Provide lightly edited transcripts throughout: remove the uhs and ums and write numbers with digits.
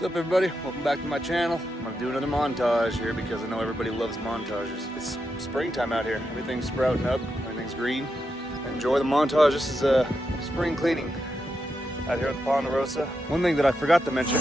What's up, everybody? Welcome back to my channel. I'm gonna do another montage here because I know everybody loves montages. It's springtime out here. Everything's sprouting up, everything's green. Enjoy the montage. This is spring cleaning out here at the Ponderosa. One thing that I forgot to mention.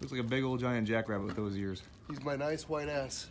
Looks like a big old giant jackrabbit with those ears. He's my nice white ass.